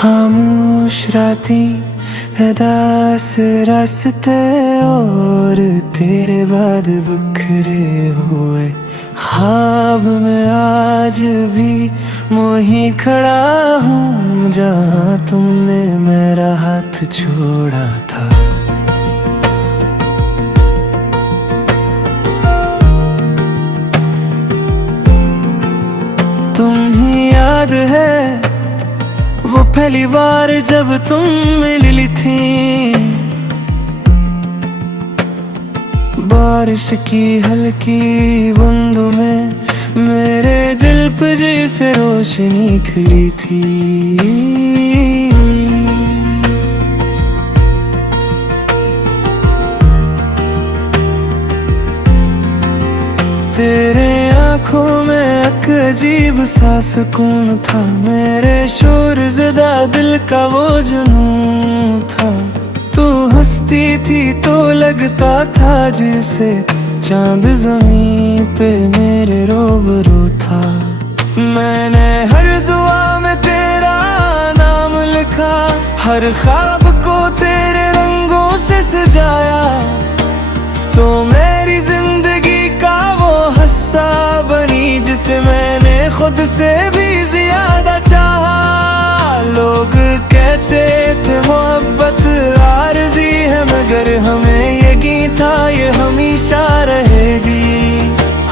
खामोश रातें उदास रास्ते और तेरे बाद बिखरे हुए ख्वाब में आज भी वहीं खड़ा हूँ जहाँ तुमने मेरा हाथ छोड़ा था। तुम्हें याद है वो पहली बार जब तुम मिली थी, बारिश की हल्की बूंदों में मेरे दिल पे जैसे रोशनी खिली थी। तेरे आँखों में एक अजीब सा सुकून था, मेरे शोर ज़दा दिल का वो जुनून था। तू हंसती थी तो लगता था जैसे चांद ज़मीन पे मेरे रूबरू था। मैंने हर दुआ में तेरा नाम लिखा, हर ख्वाब को तेरे रंगों से सजाया, तो मेरी जिंदगी का वो हिस्सा बनी जिसे मैंने खुद से भी ज्यादा चाहा। लोग कहते थे मोहब्बत आरज़ी है, मगर हमें यकीन था ये हमेशा रहेगी।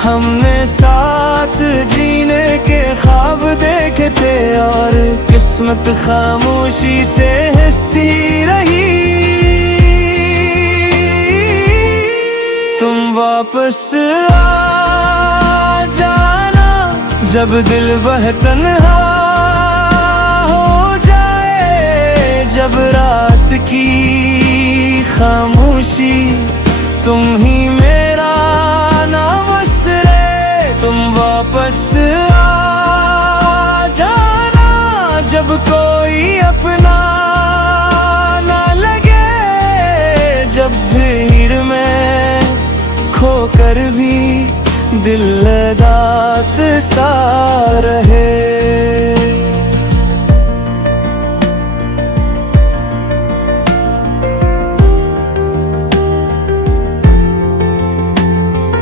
हमने साथ जीने के ख्वाब देखे थे और किस्मत खामोशी से हंसती रही। तुम वापस आ जाना जब दिल बहतन्हा हो जाए, जब रात की खामोशी तुम ही मेरा नाम उसरे। तुम वापस आ जाना जब कोई अपना ना लगे, जब भीड़ में खोकर भी दिल उदास सा रहे।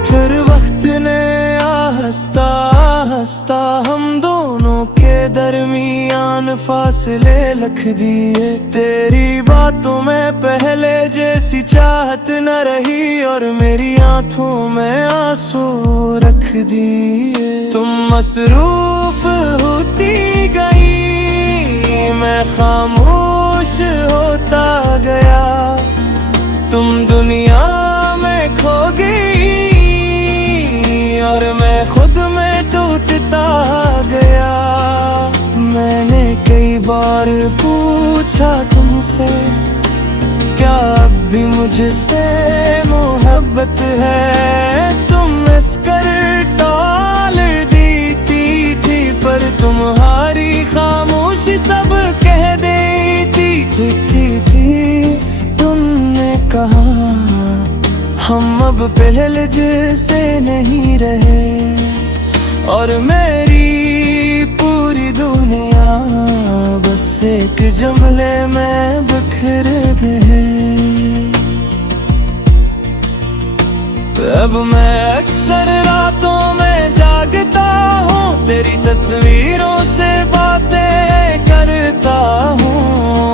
फिर वक्त ने आहिस्ता आहिस्ता हम दोनों के दरमियान फासले रख दिए। तेरी बातों में पहले जैसी चाहत न रही और मेरी आंखों में आंसू रख दिए। तुम मसरूफ होती गई, मैं खामोश होता गया, तुम दुनिया में खो गई और मैं खुद में टूटता गया। मैंने कई बार पूछा तुमसे, क्या अब भी मुझसे मोहब्बत है? तुम इसकर टाल देती थी, पर तुम्हारी खामोशी सब कह देती थी। तुमने कहा हम अब पहले जैसे नहीं रहे और मेरी पूरी दुनिया बस एक जुमले में बिखर गए। अब मैं अक्सर रातों में जागता हूँ, तेरी तस्वीरों से बातें करता हूँ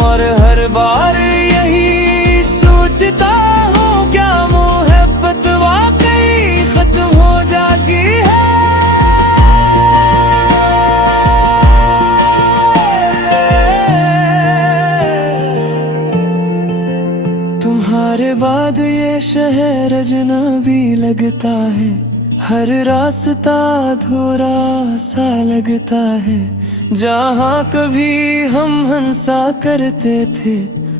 और हर बार यही सोचता हूँ, क्या मोहब्बत वाकई खत्म हो जाती है? तुम्हारे बाद ये शहर अजनबी लगता है, हर रास्ता अधूरा सा लगता है। जहाँ कभी हम हंसा करते थे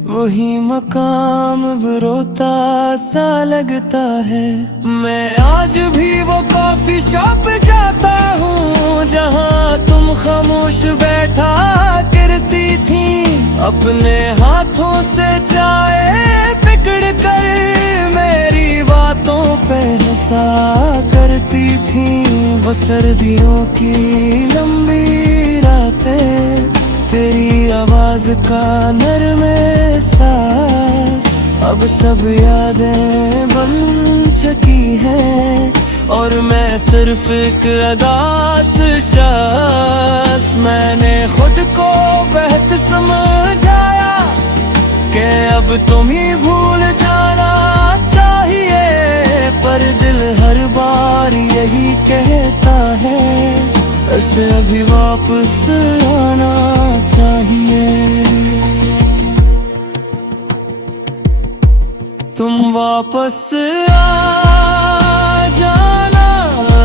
वही मकाम रोता सा लगता है। मैं आज भी वो कॉफी शॉप जाता हूँ जहाँ तुम खामोश बैठा करती थी, अपने हाथों से चाय पकड़ कर मेरी बातों पे हंसा करती थी। वो सर्दियों की लंबी रातें तेरी आवाज का नरम एहसास अब सब यादें बन चुकी हैं, और मैं सिर्फ एक अदास शख्स। मैंने खुद को बेहतर समझाया कि अब तुम ही भूल जाना चाहिए, पर दिल हर बार यही कहता है ऐसे अभी वापस आना चाहिए। तुम वापस आ जाना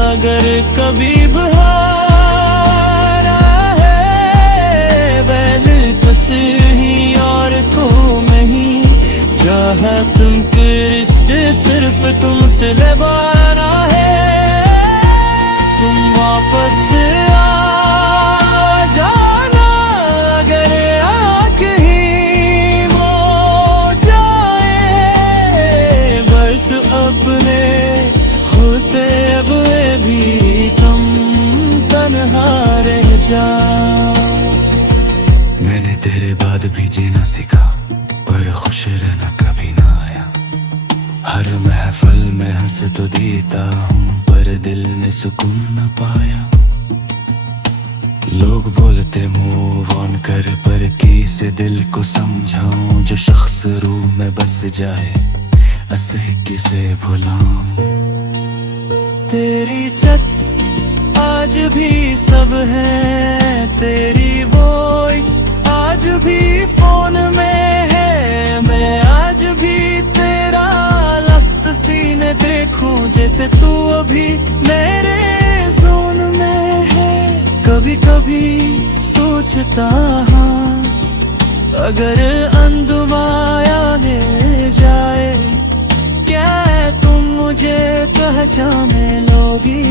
अगर कभी बहार है, दिलकश ही और को नहीं जहाँ तुमके रिश्ते सिर्फ तुमसे निभाना है। तुम वापस आ जाना अगर आँख ही हो जाए, बस अपने होते अब भी तुम तन्हा रह जाओ। मैंने तेरे बाद भी जीना सीखा, पर खुश रहना कभी ना आया। हर महफिल में हंस तो देता हूँ, पर दिल ने सुकून न पाया। लोग बोलते मूव ऑन कर, पर किसे दिल को समझाऊं जो शख्स रूह में बस जाए, ऐसे किसे भुलाऊं। तेरी चट्स आज भी सब है, तेरी वॉइस आज भी फोन में है। मैं आज भी तेरा लस्त सीने देखूं, जैसे तू अभी मेरे जोन में है। कभी कभी सोचता हाँ, अगर अंधुमाया ले जाए, क्या तुम मुझे पहचाने लोगी?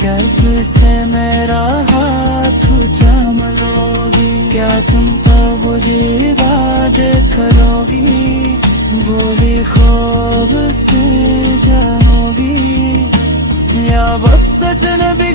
क्या फिर से मेरा हाथ थाम लोगी? क्या तुम तो मुझे देख लोगी? बुरी ख्वाब से जाओगी या बस सजनबी